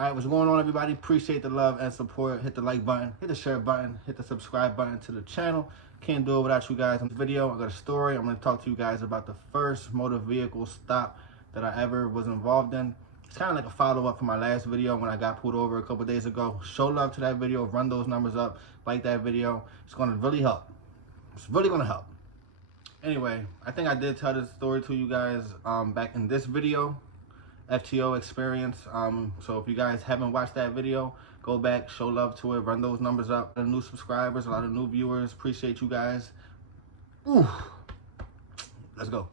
Alright, what's going on, everybody? Appreciate the love and support. Hit the like button, hit the share button, hit the subscribe button to the channel. Can't do it without you guys. On this video, I got a story. I'm going to talk to you guys about the first motor vehicle stop that I ever was involved in. It's kind of like a follow-up from my last video when I got pulled over a couple days ago. Show love to that video, run those numbers up, like that video. It's going to really help. It's really going to help. Anyway, I think I did tell this story to you guys back in this video. FTO experience. So if you guys haven't watched that video, go back, show love to it, run those numbers up. A lot of new subscribers, a lot of new viewers. Appreciate you guys. Ooh, let's go.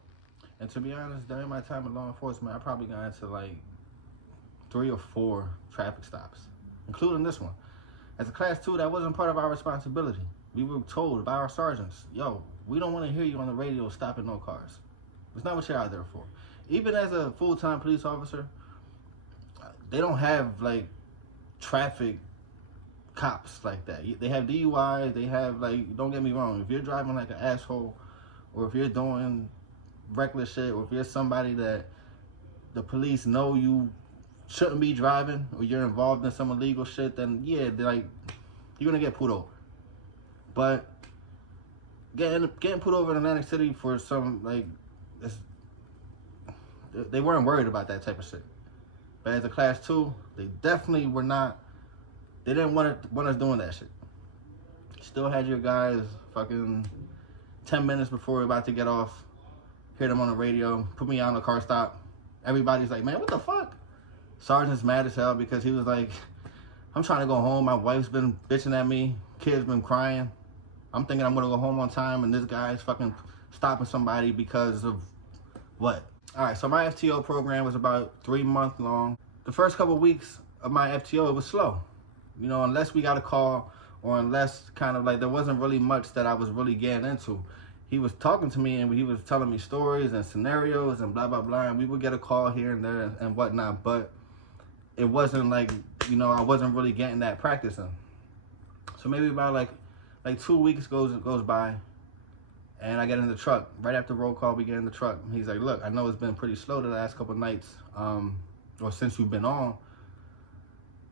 And to be honest, during my time in law enforcement, I probably got into like 3 or 4 traffic stops, including this one. As a class 2, that wasn't part of our responsibility. We were told by our sergeants, yo, we don't want to hear you on the radio stopping no cars. It's not what you're out there for. Even as a full-time police officer, they don't have like traffic cops like that. They have DUIs, they have like, don't get me wrong, if you're driving like an asshole, or if you're doing reckless shit, or if you're somebody that the police know you shouldn't be driving, or you're involved in some illegal shit, then yeah, like, you're gonna get pulled over. But getting pulled over in Atlantic City for some, like, they weren't worried about that type of shit. But as a class 2, they definitely were not, they didn't want us doing that shit. Still had your guys fucking 10 minutes before we were about to get off, hear them on the radio, put me on a car stop. Everybody's like, man, what the fuck? Sergeant's mad as hell because he was like, I'm trying to go home. My wife's been bitching at me. Kids been crying. I'm thinking I'm gonna go home on time, and this guy's fucking stopping somebody because of what? All right, so my FTO program was about 3 months long. The first couple of weeks of my FTO, it was slow. You know, unless we got a call, or unless kind of like there wasn't really much that I was really getting into. He was talking to me and he was telling me stories and scenarios and blah, blah, blah. And we would get a call here and there and whatnot. But it wasn't like, you know, I wasn't really getting that practicing. So maybe about like 2 weeks goes by. And I get in the truck. Right after roll call, we get in the truck. He's like, look, I know it's been pretty slow the last couple of nights, or since you've been on.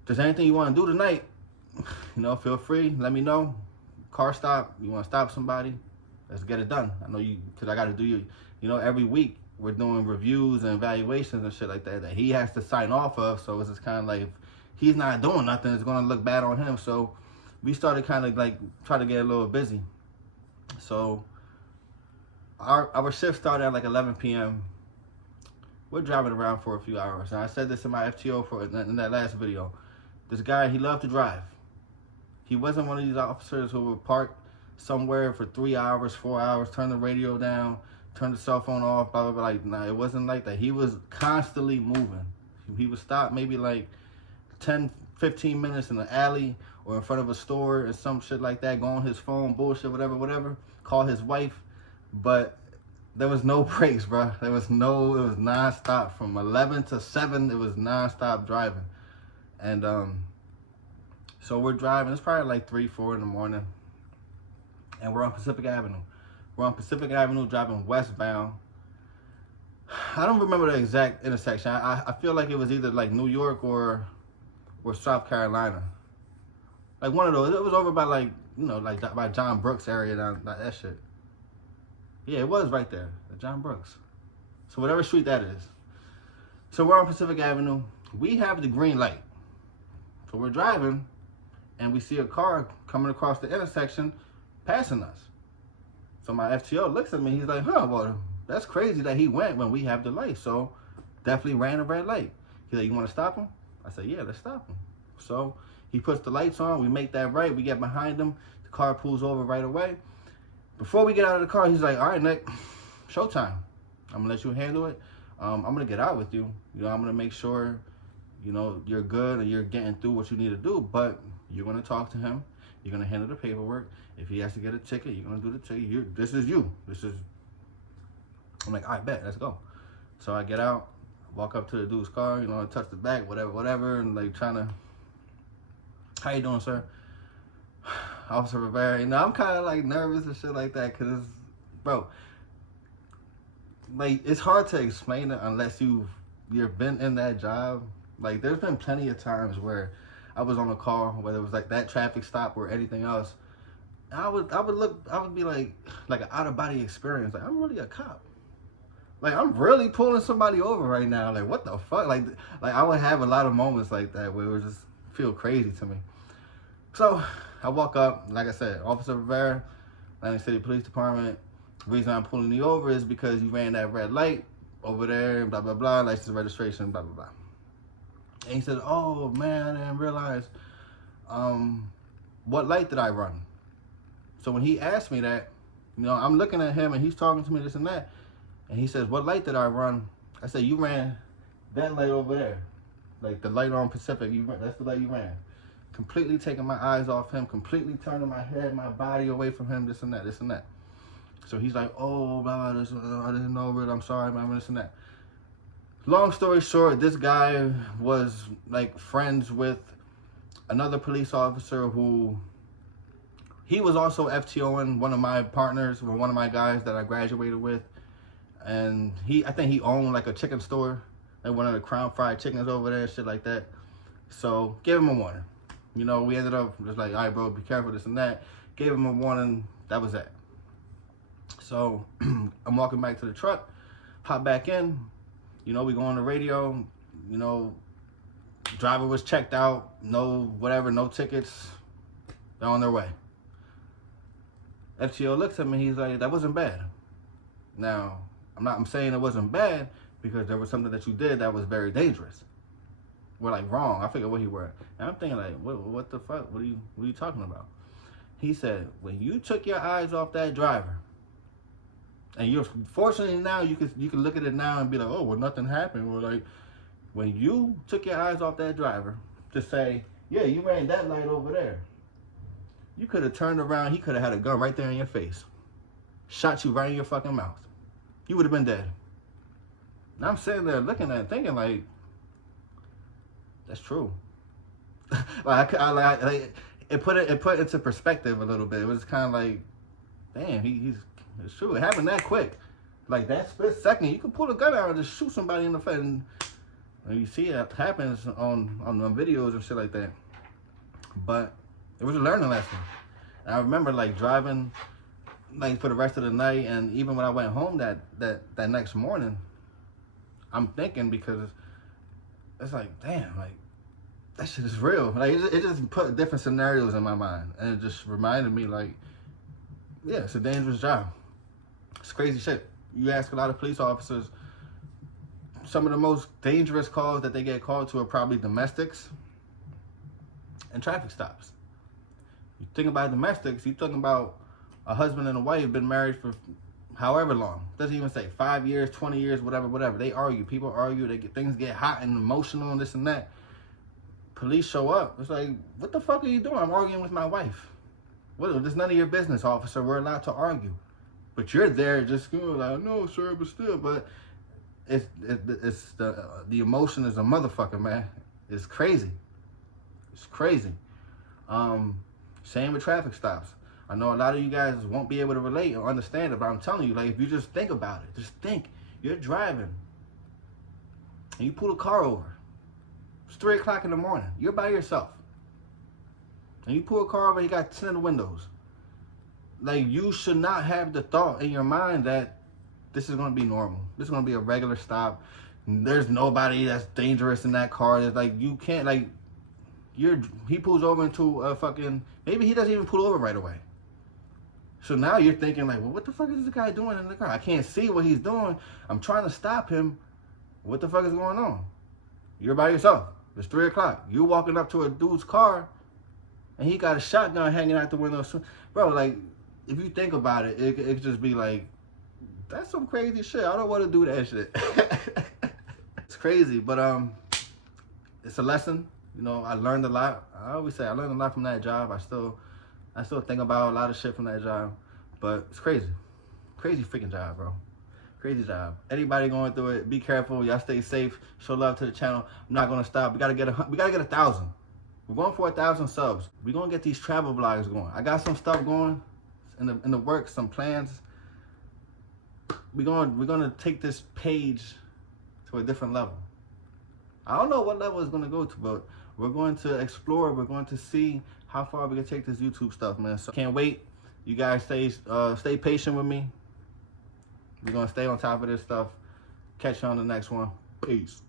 If there's anything you want to do tonight, you know, feel free. Let me know. Car stop. You want to stop somebody? Let's get it done. I know you, because I got to do you know, every week we're doing reviews and evaluations and shit like that he has to sign off of. So it's just kind of like, if he's not doing nothing, it's going to look bad on him. So we started kind of like try to get a little busy. So our shift started at like 11 p.m. We're driving around for a few hours. And I said this in my FTO in that last video. This guy, he loved to drive. He wasn't one of these officers who would park somewhere for 3 hours, 4 hours, turn the radio down, turn the cell phone off, blah, blah, blah. Like, nah, it wasn't like that. He was constantly moving. He would stop maybe like 10, 15 minutes in the alley or in front of a store and some shit like that, go on his phone, bullshit, whatever, call his wife. But there was no breaks, bro. It was non-stop. From 11 to 7, it was non-stop driving. And so we're driving. It's probably like 3, 4 in the morning. And we're on Pacific Avenue. We're on Pacific Avenue driving westbound. I don't remember the exact intersection. I feel like it was either like New York or South Carolina. Like one of those. It was over by like, you know, like by John Brooks area, down that shit. Yeah, it was right there, John Brooks. So whatever street that is. So we're on Pacific Avenue. We have the green light. So we're driving, and we see a car coming across the intersection, passing us. So my FTO looks at me. He's like, huh, well, that's crazy that he went when we have the light. So definitely ran a red light. He's like, you want to stop him? I said, yeah, let's stop him. So he puts the lights on. We make that right. We get behind him. The car pulls over right away. Before we get out of the car, he's like, all right, Nick, showtime. I'm going to let you handle it. I'm going to get out with you. You know, I'm going to make sure, you know, you're good and you're getting through what you need to do. But you're going to talk to him. You're going to handle the paperwork. If he has to get a ticket, you're going to do the ticket. This is you. I'm like, all right, bet, let's go. So I get out, walk up to the dude's car, you know, I touch the back, whatever, and like trying to, how you doing, sir? Officer Rivera, you know, I'm kind of like nervous and shit like that, because, bro, like, it's hard to explain it unless you've been in that job Like, there's been plenty of times where I was on a call, whether it was like that traffic stop or anything else. I would be like an out of body experience. Like, I'm really a cop. Like, I'm really pulling somebody over right now. Like, what the fuck? Like I would have a lot of moments like that where it would just feel crazy to me. So I walk up, like I said, Officer Rivera, Atlantic City Police Department. The reason I'm pulling you over is because you ran that red light over there, blah, blah, blah, license registration, blah, blah, blah. And he said, oh, man, I didn't realize, what light did I run? So when he asked me that, I'm looking at him and he's talking to me this and that. And he says, what light did I run? I said, you ran that light over there. Like the light on Pacific, that's the light you ran. Completely taking my eyes off him, completely turning my head, my body away from him, this and that, this and that. So he's like, oh, blah, blah, this, I didn't know it, I'm sorry, man, this and that. Long story short, this guy was like friends with another police officer who, he was also FTOing one of my partners, or one of my guys that I graduated with. And I think he owned like a chicken store, like one of the Crown Fried Chickens over there and shit like that. So gave him a warning. We ended up just like, all right, bro, be careful, this and that. Gave him a warning, that was that. So I'm walking back to the truck, hop back in, we go on the radio, driver was checked out, no tickets, they're on their way. FTO looks at me, he's like, that wasn't bad. Now, I'm saying it wasn't bad because there was something that you did that was very dangerous. We're like, wrong. I forget what he were. And I'm thinking like, what the fuck? What are you talking about? He said, when you took your eyes off that driver, and you're fortunately now you can look at it now and be like, oh, well, nothing happened. Or like, when you took your eyes off that driver to say, yeah, you ran that light over there. You could have turned around. He could have had a gun right there in your face, shot you right in your fucking mouth. You would have been dead. And I'm sitting there looking at it, thinking like, that's true. Like it put into perspective a little bit. It was kind of like, damn, it's true. It happened that quick, like that split second. You can pull a gun out and just shoot somebody in the face, and you see it happens on videos and shit like that. But it was a learning lesson. And I remember like driving like for the rest of the night, and even when I went home that next morning, I'm thinking, because it's like, damn, like that shit is real. Like it just put different scenarios in my mind, and it just reminded me like, yeah, it's a dangerous job. It's crazy shit. You ask a lot of police officers, some of the most dangerous calls that they get called to are probably domestics and traffic stops. You think about domestics, you're talking about a husband and a wife been married for however long. Doesn't even say 5 years, 20 years, whatever. They argue. People argue. Things get hot and emotional and this and that. Police show up. It's like, what the fuck are you doing? I'm arguing with my wife. Well, it's none of your business, officer. We're allowed to argue. But you're there just going like, no, sir, but still. But it's the emotion is a motherfucker, man. It's crazy. It's crazy. Same with traffic stops. I know a lot of you guys won't be able to relate or understand it, but I'm telling you, like, if you just think about it, just think, you're driving, and you pull a car over. It's 3 o'clock in the morning. You're by yourself. And you pull a car over, you got 10 of the windows. Like, you should not have the thought in your mind that this is going to be normal. This is going to be a regular stop. There's nobody that's dangerous in that car. It's like, you can't, like, he pulls over into a fucking, maybe he doesn't even pull over right away. So now you're thinking like, well, what the fuck is this guy doing in the car? I can't see what he's doing. I'm trying to stop him. What the fuck is going on? You're by yourself. It's 3 o'clock. You're walking up to a dude's car, and he got a shotgun hanging out the window. Bro, like, if you think about it, it could just be like, that's some crazy shit. I don't want to do that shit. It's crazy, but it's a lesson. I learned a lot. I always say I learned a lot from that job. I still think about a lot of shit from that job, but it's crazy. Crazy freaking job, bro. Crazy job. Anybody going through it, be careful. Y'all stay safe. Show love to the channel. I'm not gonna stop. We gotta get 1,000. We're going for 1,000 subs. We're gonna get these travel vlogs going. I got some stuff going in the works, some plans. We're gonna take this page to a different level. I don't know what level it's gonna go to, but we're going to explore. We're going to see how far we can take this YouTube stuff, man. So can't wait. You guys stay patient with me. We're gonna stay on top of this stuff. Catch you on the next one. Peace.